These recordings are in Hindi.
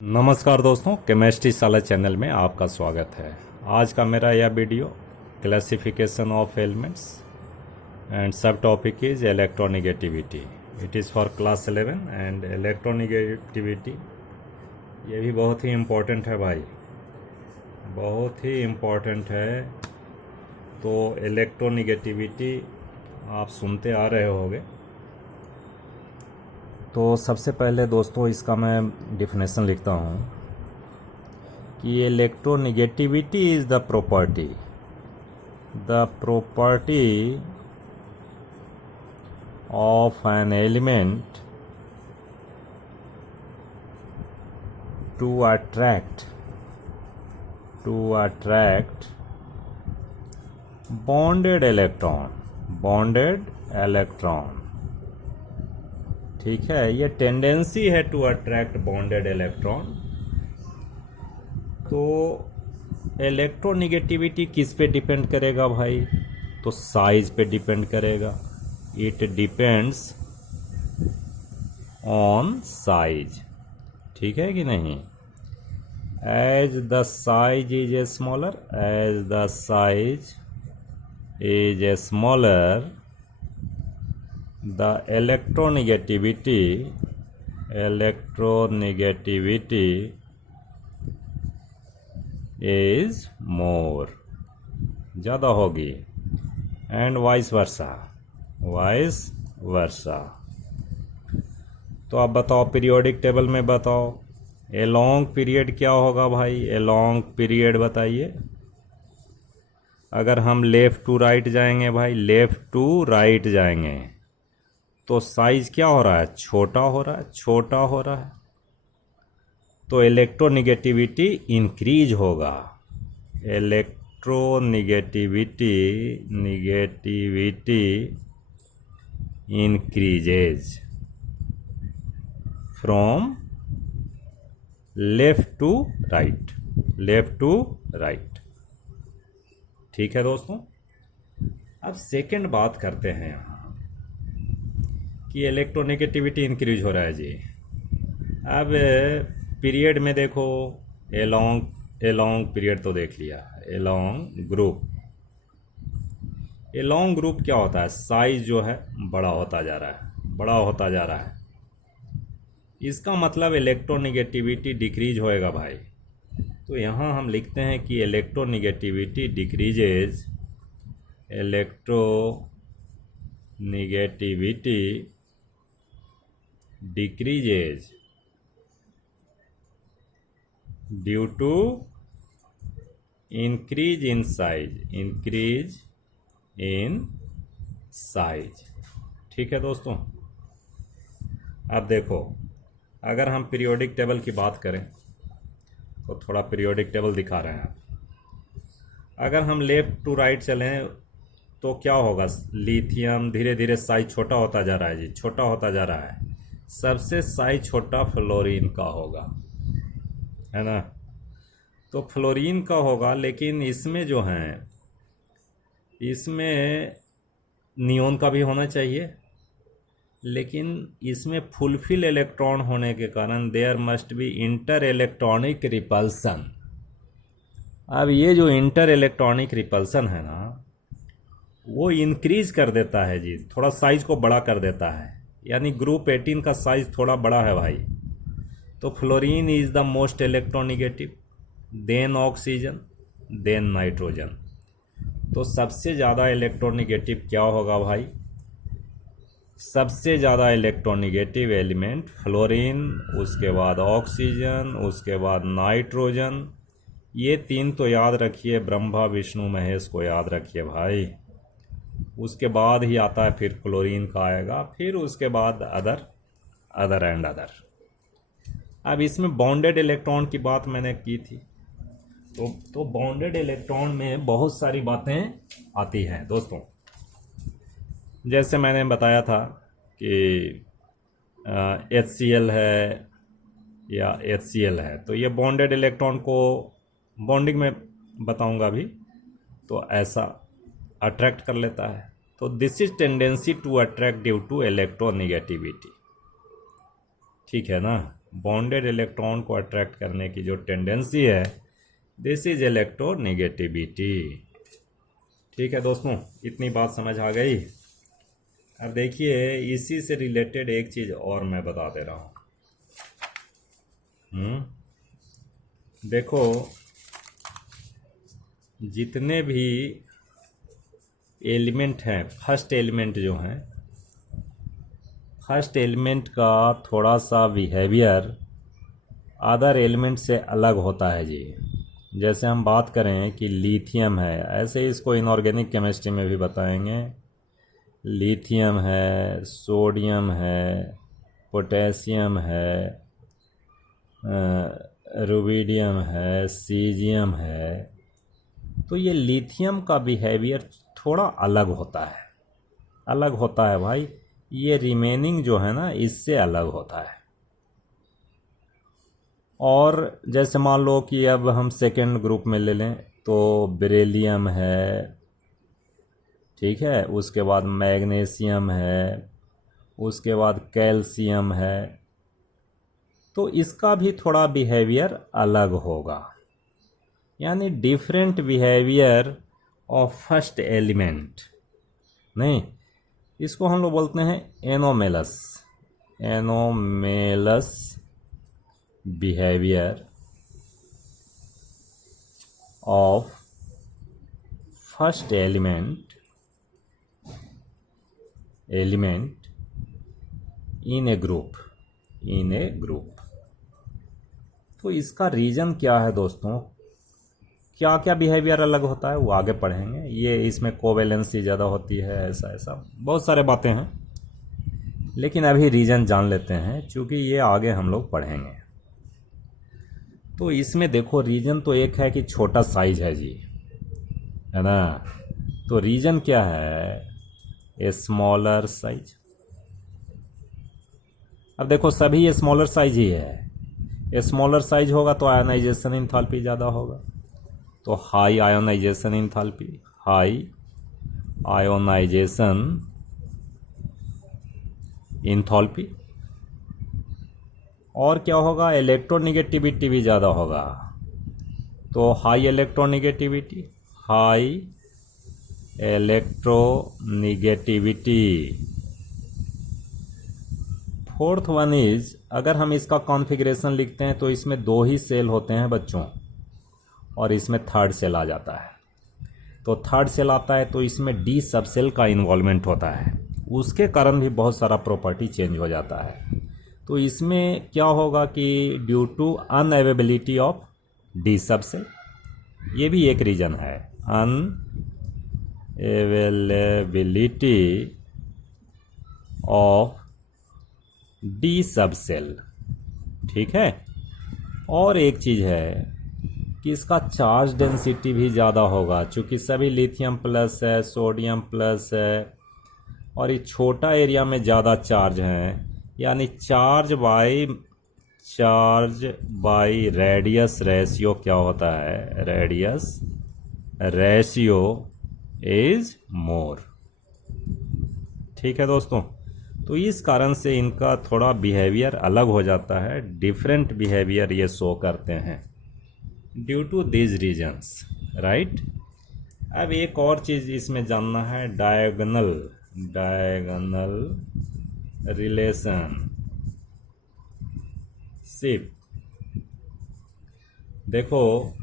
नमस्कार दोस्तों, केमिस्ट्री साला चैनल में आपका स्वागत है। आज का मेरा यह video classification of elements and sub topic is electronegativity. It is for class 11 and electronegativity ये भी बहुत ही इम्पोर्टेंट है भाई, बहुत ही इम्पोर्टेंट है। तो इलेक्ट्रोनेगेटिविटी आप सुनते आ रहे होंगे। तो सबसे पहले दोस्तों इसका मैं डिफिनेशन लिखता हूँ कि electronegativity is the property of an element to attract bonded electron. ठीक है, ये टेंडेंसी है टू अट्रैक्ट बॉन्डेड इलेक्ट्रॉन। तो इलेक्ट्रोनेगेटिविटी किस पे डिपेंड करेगा भाई? तो साइज पे डिपेंड करेगा। It depends on size. ठीक है कि नहीं? As the size is smaller the electronegativity is more, ज़्यादा होगी, एंड वाइस वर्सा। तो आप बताओ, पीरियोडिक टेबल में बताओ ए लॉन्ग पीरियड क्या होगा भाई? ए लॉन्ग पीरियड बताइए। अगर हम लेफ़्ट टू राइट जाएंगे भाई, लेफ़्ट टू राइट जाएंगे तो साइज क्या हो रहा है? छोटा हो रहा है। तो इलेक्ट्रोनेगेटिविटी इंक्रीज होगा। Electronegativity increases from left to right. ठीक है दोस्तों, अब सेकंड बात करते हैं यहाँ कि इलेक्ट्रोनेगेटिविटी इंक्रीज हो रहा है जी। अब पीरियड में देखो, ए लॉन्ग पीरियड तो देख लिया। ए लॉन्ग ग्रुप क्या होता है? साइज जो है बड़ा होता जा रहा है। इसका मतलब इलेक्ट्रोनेगेटिविटी डिक्रीज होएगा भाई। तो यहाँ हम लिखते हैं कि electronegativity decreases due to increase in size। ठीक है दोस्तों, अब देखो, अगर हम पीरियोडिक टेबल की बात करें तो थोड़ा पीरियोडिक टेबल दिखा रहे हैं आप। अगर हम लेफ्ट टू राइट चलें तो क्या होगा? लिथियम धीरे धीरे साइज छोटा होता जा रहा है जी, छोटा होता जा रहा है। सबसे साइज छोटा फ्लोरीन का होगा, है ना? तो फ्लोरीन का होगा, लेकिन इसमें जो है, इसमें नियोन का भी होना चाहिए, लेकिन इसमें फुलफिल इलेक्ट्रॉन होने के कारण there must be inter electronic repulsion. अब ये जो इंटर इलेक्ट्रॉनिक रिपल्सन है ना, वो इंक्रीज कर देता है जी, थोड़ा साइज को बड़ा कर देता है। यानी ग्रुप 18 का साइज थोड़ा बड़ा है भाई। तो fluorine is the most electronegative, then oxygen, then nitrogen. तो सबसे ज़्यादा इलेक्ट्रोनेगेटिव क्या होगा भाई? सबसे ज़्यादा इलेक्ट्रोनेगेटिव एलिमेंट फ्लोरीन, उसके बाद ऑक्सीजन, उसके बाद नाइट्रोजन। ये तीन तो याद रखिए, ब्रह्मा विष्णु महेश को याद रखिए भाई। उसके बाद ही आता है फिर क्लोरीन का आएगा, फिर उसके बाद अदर। अब इसमें बॉन्डेड इलेक्ट्रॉन की बात मैंने की थी। तो बॉन्डेड इलेक्ट्रॉन में बहुत सारी बातें आती हैं दोस्तों। जैसे मैंने बताया था कि HCl है या HCl है, तो ये बॉन्डेड इलेक्ट्रॉन को बॉन्डिंग में बताऊंगा अभी, तो ऐसा अट्रैक्ट कर लेता है। तो this is tendency to attract due to electronegativity. ठीक है ना? बॉन्डेड इलेक्ट्रॉन को अट्रैक्ट करने की जो टेंडेंसी है, दिस इज इलेक्ट्रोनेगेटिविटी। ठीक है दोस्तों, इतनी बात समझ आ गई। अब देखिए इसी से रिलेटेड एक चीज़ और मैं बता दे रहा हूँ। देखो जितने भी एलिमेंट हैं, फर्स्ट एलिमेंट जो हैं, फर्स्ट एलिमेंट का थोड़ा सा बिहेवियर अदर एलिमेंट से अलग होता है जी। जैसे हम बात करें कि लिथियम है, ऐसे ही इसको इनऑर्गेनिक केमिस्ट्री में भी बताएंगे। लिथियम है, सोडियम है, पोटेशियम है, रुबिडियम है, सीजियम है। तो ये लिथियम का बिहेवियर थोड़ा अलग होता है, अलग होता है भाई। ये रिमेनिंग जो है ना, इससे अलग होता है। और जैसे मान लो कि अब हम सेकेंड ग्रुप में ले लें तो बेरिलियम है, ठीक है, उसके बाद मैग्नीशियम है, उसके बाद कैल्शियम है। तो इसका भी थोड़ा बिहेवियर अलग होगा, यानी different behaviour of first element. नहीं, इसको हम लोग बोलते हैं anomalous, anomalous behaviour of first element in A group. तो इसका रीज़न क्या है दोस्तों, क्या क्या बिहेवियर अलग होता है वो आगे पढ़ेंगे। ये इसमें कोवेलेंसी ज़्यादा होती है, ऐसा ऐसा बहुत सारे बातें हैं, लेकिन अभी रीज़न जान लेते हैं क्योंकि ये आगे हम लोग पढ़ेंगे। तो इसमें देखो रीज़न तो एक है कि छोटा साइज है जी, है ना। तो रीज़न क्या है, ए स्मॉलर साइज। अब देखो सभी ये स्मॉलर साइज ही है। स्मॉलर साइज होगा तो आयोनाइजेशन इंथैल्पी ज़्यादा होगा, तो high ionisation enthalpy, high ionisation enthalpy. और क्या होगा, इलेक्ट्रोनिगेटिविटी भी ज़्यादा होगा, तो high electronegativity, high electronegativity. Fourth one is, अगर हम इसका कॉन्फ़िगरेशन लिखते हैं तो इसमें 2 ही सेल होते हैं बच्चों, और इसमें थर्ड सेल आ जाता है। तो थर्ड सेल आता है तो इसमें डी सब सेल का इन्वॉल्वमेंट होता है, उसके कारण भी बहुत सारा प्रॉपर्टी चेंज हो जाता है। तो इसमें क्या होगा कि due to unavailability of D subshell, ये भी एक रीज़न है, unavailability of D subshell. ठीक है। और एक चीज़ है कि इसका चार्ज डेंसिटी भी ज़्यादा होगा, चूँकि सभी लिथियम प्लस है, सोडियम प्लस है, और ये छोटा एरिया में ज़्यादा चार्ज हैं, यानी चार्ज बाई रेडियस रेशियो क्या होता है, रेडियस रेशियो इज मोर। ठीक है दोस्तों, तो इस कारण से इनका थोड़ा बिहेवियर अलग हो जाता है, डिफरेंट बिहेवियर ये शो करते हैं due to this reasons, right. अब एक और चीज़ इसमें जानना है, डायगोनल रिलेशनशिप। देखो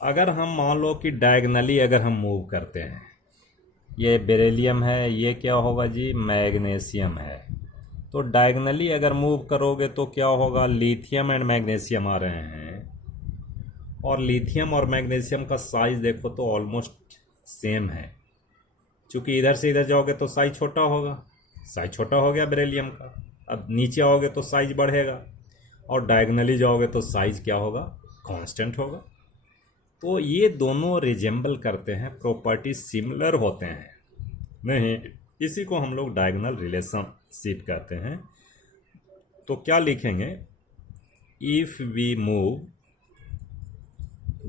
अगर हम मान लो कि डायगोनली अगर हम मूव करते हैं, ये बेरिलियम है, ये क्या होगा जी, मैग्नीशियम है। तो डायगोनली अगर मूव करोगे तो क्या होगा, लिथियम एंड मैग्नीशियम आ रहे हैं, और लिथियम और मैग्नीशियम का साइज देखो तो ऑलमोस्ट सेम है। चूँकि इधर से इधर जाओगे तो साइज छोटा होगा, साइज छोटा हो गया बेरिलियम का। अब नीचे आओगे तो साइज बढ़ेगा, और डायगोनली जाओगे तो साइज क्या होगा, कांस्टेंट होगा। तो ये दोनों रिजेंबल करते हैं, प्रॉपर्टी सिमिलर होते हैं, नहीं, इसी को हम लोग डायगोनल रिलेशनशिप कहते हैं। तो क्या लिखेंगे, if we move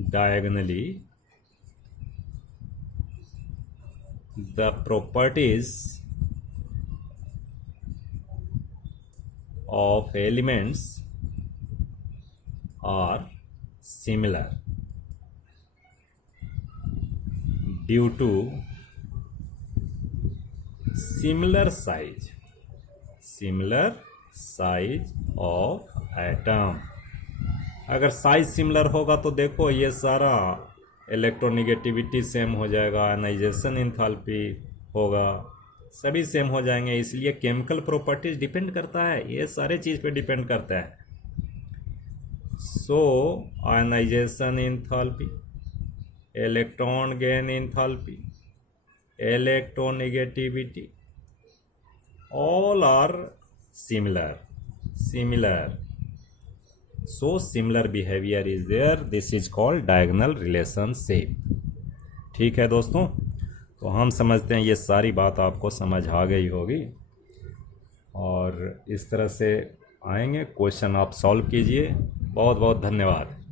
diagonally the properties of elements are similar due to similar size of atom। अगर साइज सिमिलर होगा तो देखो ये सारा इलेक्ट्रोनिगेटिविटी सेम हो जाएगा, आयनाइजेशन एंथैल्पी होगा, सभी सेम हो जाएंगे। इसलिए केमिकल प्रॉपर्टीज डिपेंड करता है, ये सारे चीज़ पे डिपेंड करता है। So ionisation enthalpy, electron gain enthalpy, electronegativity, all are similar, so similar behavior is there, this is called diagonal relationship। ठीक है दोस्तों, तो हम समझते हैं ये सारी बात आपको समझ आ गई होगी, और इस तरह से आएंगे क्वेश्चन आप सॉल्व कीजिए। बहुत बहुत धन्यवाद।